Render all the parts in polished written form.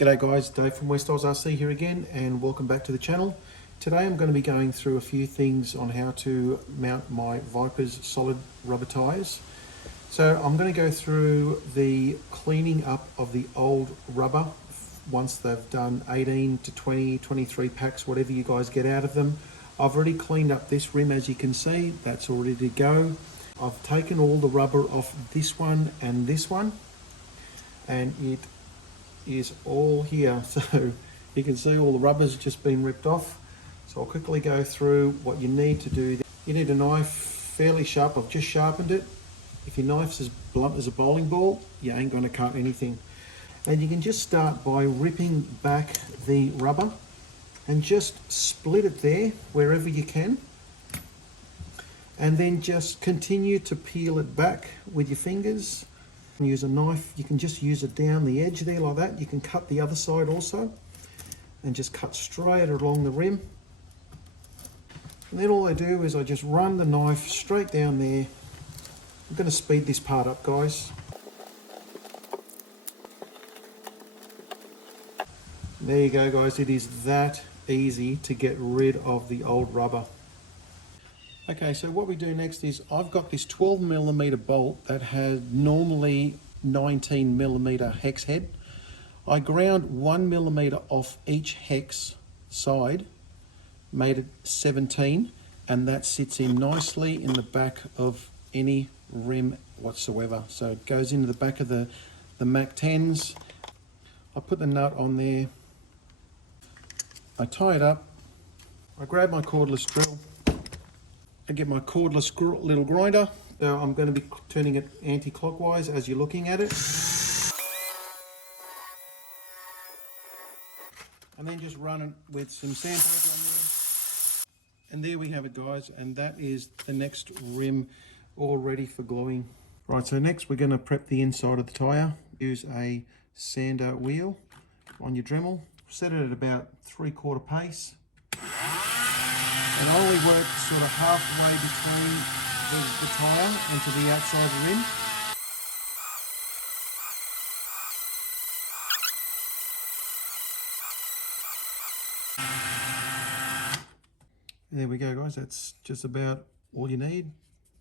G'day guys, Dave from West Oz RC here again, and welcome back to the channel. Today I'm going to be going through a few things on how to mount my VIPAZ solid rubber tyres. So I'm going to go through the cleaning up of the old rubber once they've done 18 to 20, 23 packs, whatever you guys get out of them. I've already cleaned up this rim, as you can see, that's all ready to go. I've taken all the rubber off this one, and it is all here, so you can see all the rubber's just been ripped off. So I'll quickly go through what you need to do. You need a knife fairly sharp. I've just sharpened it. If your knife's as blunt as a bowling ball, you ain't going to cut anything. And you can just start by ripping back the rubber and just split it there wherever you can, and then just continue to peel it back with your fingers. Use a knife, you can just use it down the edge there like that. You can cut the other side also and just cut straight along the rim. And then all I do is I just run the knife straight down there. I'm going to speed this part up, guys. There you go, guys. It is that easy to get rid of the old rubber. Okay, so what we do next is I've got this 12mm bolt that has normally 19mm hex head. I ground 1mm off each hex side, made it 17, and that sits in nicely in the back of any rim whatsoever. So it goes into the back of the Mach 10s. I put the nut on there, I tie it up, I grab my cordless drill, I get my cordless little grinder. So I'm going to be turning it anti-clockwise as you're looking at it. And then just run it with some sandpaper on there. And there we have it, guys. And that is the next rim all ready for gluing. Right, so next we're going to prep the inside of the tyre. Use a sander wheel on your Dremel. Set it at about 3/4 pace. And I only work sort of halfway between the tyre and to the outside rim. There we go, guys. That's just about all you need,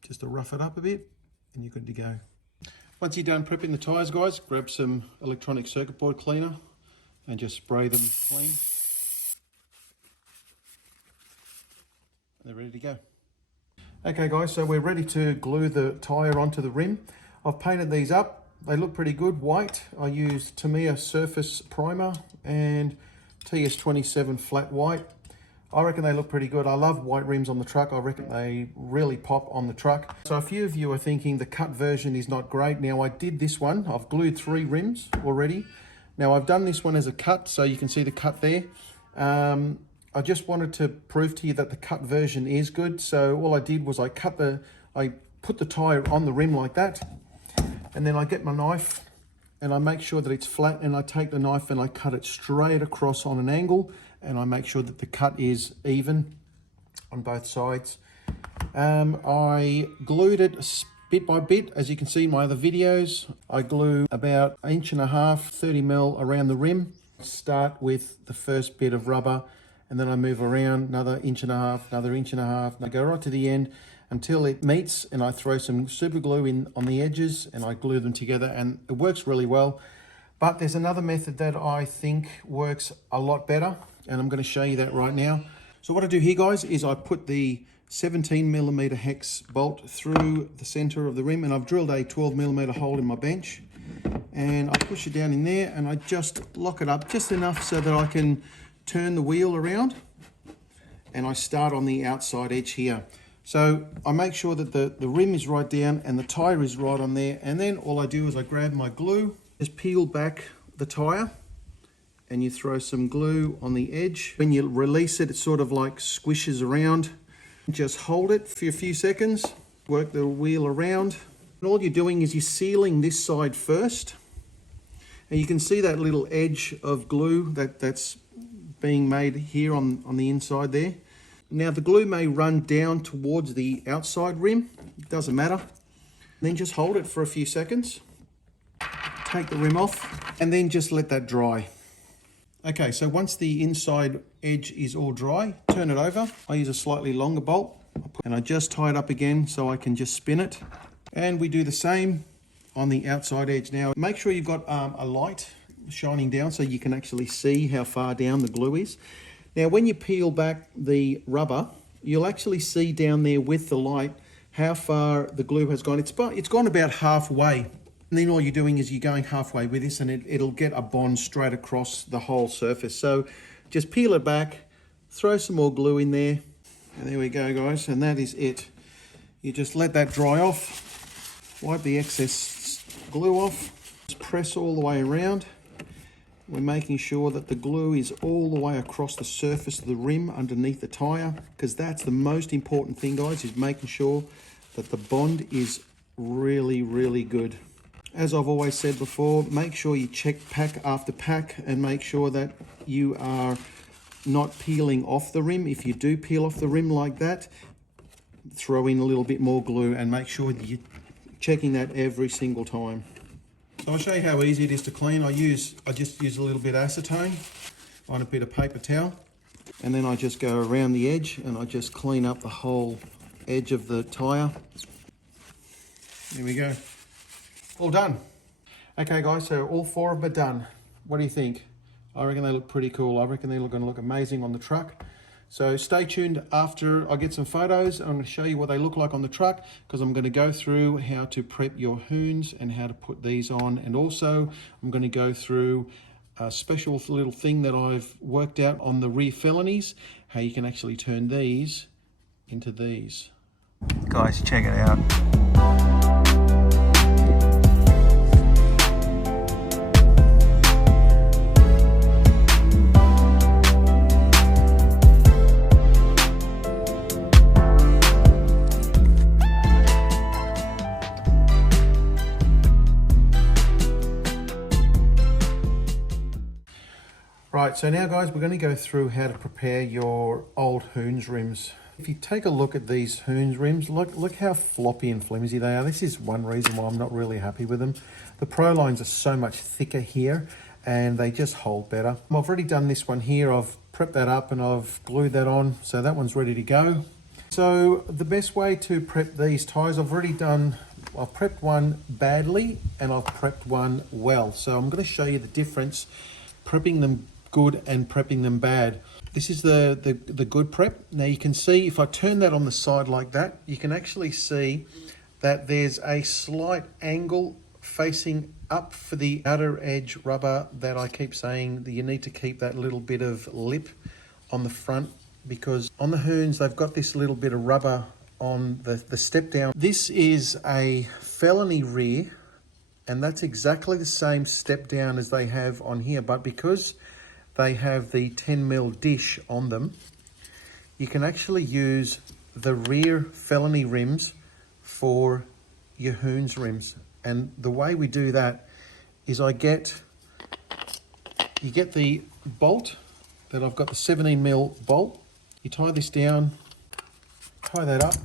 just to rough it up a bit, and you're good to go. Once you're done prepping the tyres, guys, grab some electronic circuit board cleaner and just spray them clean. They're ready to go. Okay guys, so we're ready to glue the tyre onto the rim. I've painted these up. They look pretty good, white. I used Tamiya Surface Primer and TS27 flat white. I reckon they look pretty good. I love white rims on the truck. I reckon they really pop on the truck. So a few of you are thinking the cut version is not great. Now I did this one. I've glued 3 rims already. Now I've done this one as a cut, so you can see the cut there. I just wanted to prove to you that the cut version is good. So all I did was I put the tyre on the rim like that, and then I get my knife and I make sure that it's flat, and I take the knife and I cut it straight across on an angle, and I make sure that the cut is even on both sides. I glued it bit by bit, as you can see in my other videos. I glue about 1.5 inches, 30mm around the rim. Start with the first bit of rubber, and then I move around another 1.5 inches, another 1.5 inches, and I go right to the end until it meets, and I throw some super glue in on the edges and I glue them together, and it works really well. But there's another method that I think works a lot better, and I'm going to show you that right now. So what I do here, guys, is I put the 17mm hex bolt through the center of the rim, and I've drilled a 12mm hole in my bench, and I push it down in there, and I just lock it up just enough so that I can turn the wheel around, and I start on the outside edge here. So I make sure that the rim is right down and the tyre is right on there, and then all I do is I grab my glue, just peel back the tyre, and you throw some glue on the edge. When you release it, it sort of like squishes around. Just hold it for a few seconds, work the wheel around, and all you're doing is you're sealing this side first. And you can see that little edge of glue that's being made here on the inside there. Now the glue may run down towards the outside rim, it doesn't matter. Then just hold it for a few seconds, take the rim off, and then just let that dry. Okay, so once the inside edge is all dry, turn it over. I use a slightly longer bolt and I just tie it up again so I can just spin it. And we do the same on the outside edge. Now, make sure you've got a light shining down so you can actually see how far down the glue is. Now, when you peel back the rubber, you'll actually see down there with the light how far the glue has gone. It's gone about halfway. And then all you're doing is you're going halfway with this and it'll get a bond straight across the whole surface. So just peel it back, throw some more glue in there, and there we go, guys, and that is it. You just let that dry off, wipe the excess glue off, just press all the way around. We're making sure that the glue is all the way across the surface of the rim underneath the tyre, because that's the most important thing, guys, is making sure that the bond is really, really good. As I've always said before, make sure you check pack after pack and make sure that you are not peeling off the rim. If you do peel off the rim like that, throw in a little bit more glue and make sure that you're checking that every single time. So I'll show you how easy it is to clean. I just use a little bit of acetone on a bit of paper towel, and then I just go around the edge and I just clean up the whole edge of the tyre. There we go. All done. Okay, guys, so all 4 of them are done. What do you think? I reckon they look pretty cool. I reckon they're going to look amazing on the truck. So stay tuned after I get some photos. I'm going to show you what they look like on the truck, because I'm going to go through how to prep your Hoons and how to put these on. And also I'm going to go through a special little thing that I've worked out on the rear Felonies, how you can actually turn these into these. Guys, check it out. Right, so now guys, we're going to go through how to prepare your old Hoons rims. If you take a look at these Hoons rims, look how floppy and flimsy they are. This is one reason why I'm not really happy with them. The Pro lines are so much thicker here and they just hold better. I've already done this one here. I've prepped that up and I've glued that on, so that one's ready to go. So the best way to prep these tyres, I've prepped one badly and I've prepped one well. So I'm going to show you the difference, prepping them good and prepping them bad. This is the good prep. Now you can see if I turn that on the side like that, you can actually see that there's a slight angle facing up for the outer edge rubber that I keep saying that you need to keep that little bit of lip on the front, because on the Hoons they've got this little bit of rubber on the step down. This is a Felony rear and that's exactly the same step down as they have on here, but because they have the 10mm dish on them, you can actually use the rear Felony rims for your Hoons rims. And the way we do that is you get the bolt that I've got, the 17mm bolt. You tie this down, tie that up.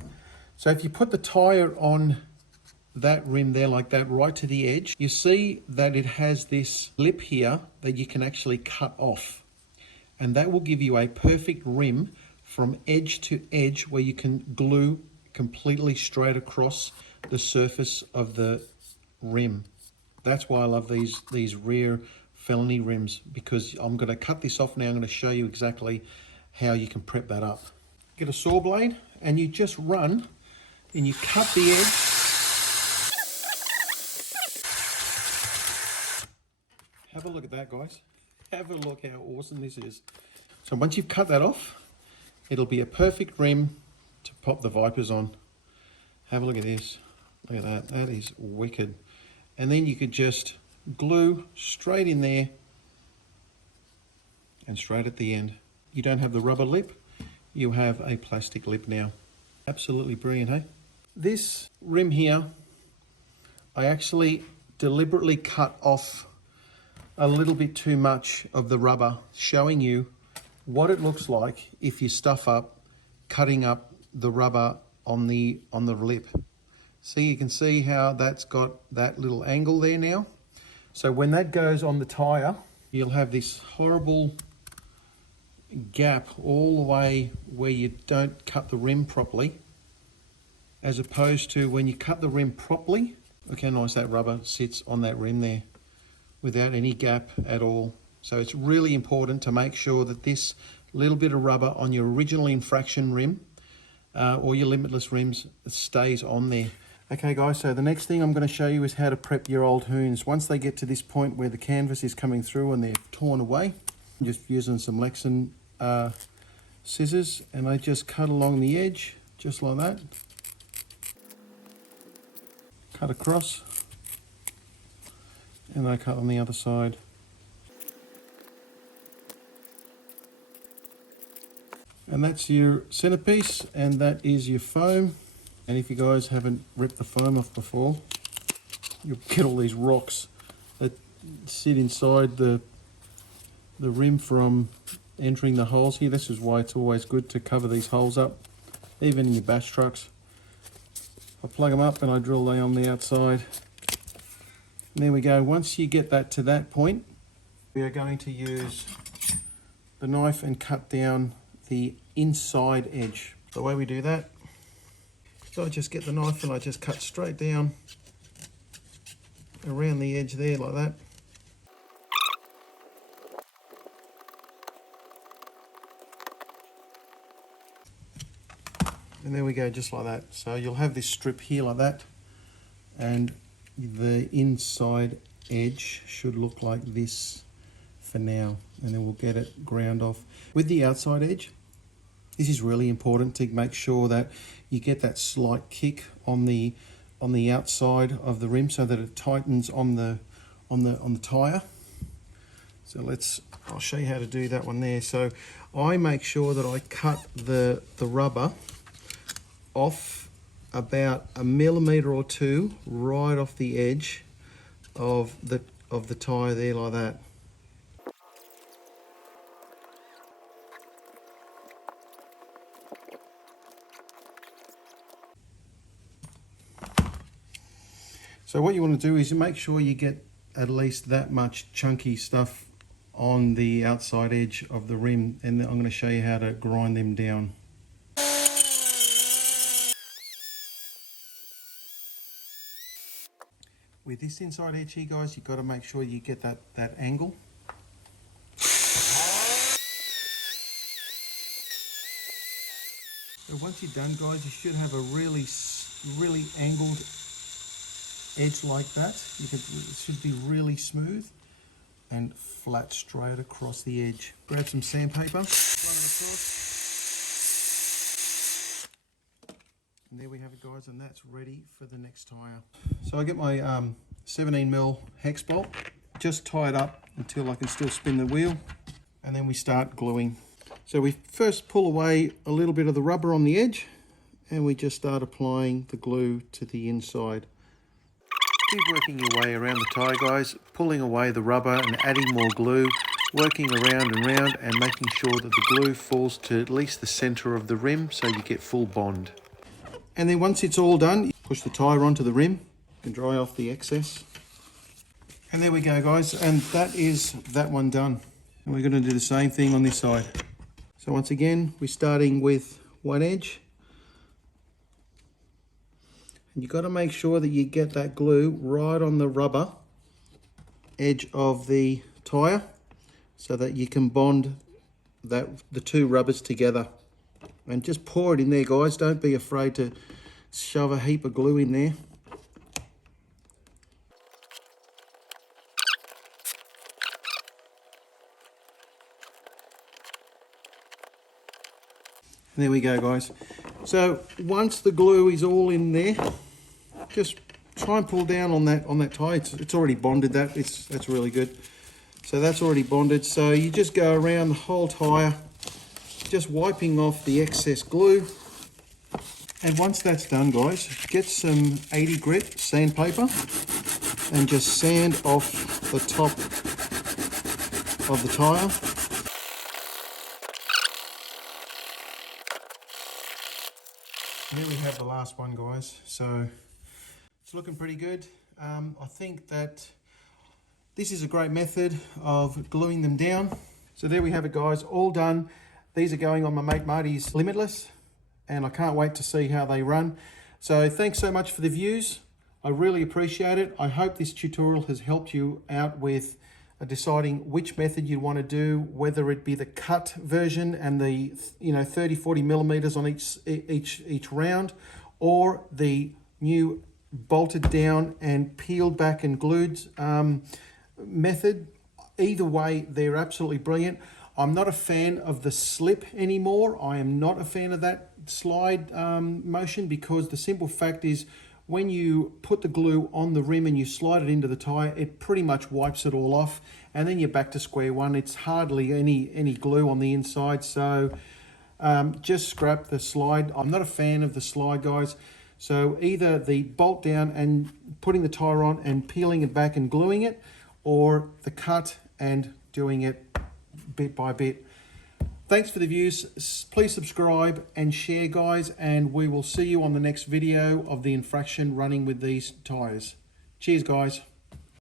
So if you put the tyre on that rim there like that, right to the edge, you see that it has this lip here that you can actually cut off, and that will give you a perfect rim from edge to edge where you can glue completely straight across the surface of the rim. That's why I love these rear Felony rims, because I'm going to cut this off now. I'm going to show you exactly how you can prep that up. Get a saw blade and you just run and you cut the edge. Have a look at that, guys. Have a look how awesome this is. So once you've cut that off, it'll be a perfect rim to pop the VIPAZ on. Have a look at this. Look at that. That is wicked. And then you could just glue straight in there and straight at the end. You don't have the rubber lip, you have a plastic lip now. Absolutely brilliant, hey? This rim here, I actually deliberately cut off a little bit too much of the rubber, showing you what it looks like if you stuff up cutting up the rubber on the lip. See, you can see how that's got that little angle there now. So when that goes on the tyre, you'll have this horrible gap all the way where you don't cut the rim properly, as opposed to when you cut the rim properly. Look how nice that rubber sits on that rim there without any gap at all. So it's really important to make sure that this little bit of rubber on your original Infraction rim or your limitless rims stays on there. Okay guys, so the next thing I'm going to show you is how to prep your old Hoons. Once they get to this point where the canvas is coming through and they're torn away, I'm just using some Lexan scissors, and I just cut along the edge just like that. Cut across, and I cut on the other side. And that's your centerpiece, and that is your foam. And if you guys haven't ripped the foam off before, you'll get all these rocks that sit inside the rim from entering the holes here. This is why it's always good to cover these holes up, even in your bash trucks. I plug them up and I drill them on the outside. And there we go. Once you get that to that point, we are going to use the knife and cut down the inside edge. The way we do that, so I just get the knife and I just cut straight down around the edge there like that. And there we go, just like that. So you'll have this strip here like that, and the inside edge should look like this for now, and then we'll get it ground off. With the outside edge, this is really important to make sure that you get that slight kick on the outside of the rim so that it tightens on the tire. So I'll show you how to do that one there. So I make sure that I cut the rubber off about 1 millimeter or 2 right off the edge of the tire there like that. So what you want to do is make sure you get at least that much chunky stuff on the outside edge of the rim, and I'm going to show you how to grind them down. With this inside edge here guys, you've got to make sure you get that angle. So once you're done guys, you should have a really angled edge like that. It should be really smooth and flat straight across the edge. Grab some sandpaper, run it across, and there we have it guys, and that's ready for the next tire. So I get my 17mm hex bolt, just tie it up until I can still spin the wheel, and then we start gluing. So we first pull away a little bit of the rubber on the edge, and we just start applying the glue to the inside. Keep working your way around the tyre guys, pulling away the rubber and adding more glue, working around and round and making sure that the glue falls to at least the centre of the rim so you get full bond. And then once it's all done, push the tyre onto the rim and dry off the excess. And there we go guys, and that is that one done. And we're going to do the same thing on this side. So once again, we're starting with one edge. And you've got to make sure that you get that glue right on the rubber edge of the tyre so that you can bond the two rubbers together. And just pour it in there guys, don't be afraid to shove a heap of glue in there. And there we go guys. So once the glue is all in there, just try and pull down on that tie. It's already bonded, that's really good. So that's already bonded. So you just go around the whole tyre, just wiping off the excess glue. And once that's done guys, get some 80 grit sandpaper and just sand off the top of the tyre. And here we have the last one guys. So it's looking pretty good. I think that This is a great method of gluing them down. So there we have it, guys, all done. These are going on my mate Marty's Limitless, and I can't wait to see how they run. So thanks so much for the views. I really appreciate it. I hope this tutorial has helped you out with deciding which method you want to do, whether it be the cut version and the 30-40 millimeters on each round, or the new bolted down and peeled back and glued method. Either way, they're absolutely brilliant. I'm not a fan of the slip anymore. I am not a fan of that slide motion, because the simple fact is when you put the glue on the rim and you slide it into the tire, it pretty much wipes it all off, and then you're back to square one. It's hardly any glue on the inside, so just scrap the slide. I'm not a fan of the slide, guys. So either the bolt down and putting the tire on and peeling it back and gluing it, or the cut and doing it bit by bit. Thanks for the views. Please subscribe and share, guys, and we will see you on the next video of the Infraction running with these tires. Cheers, guys.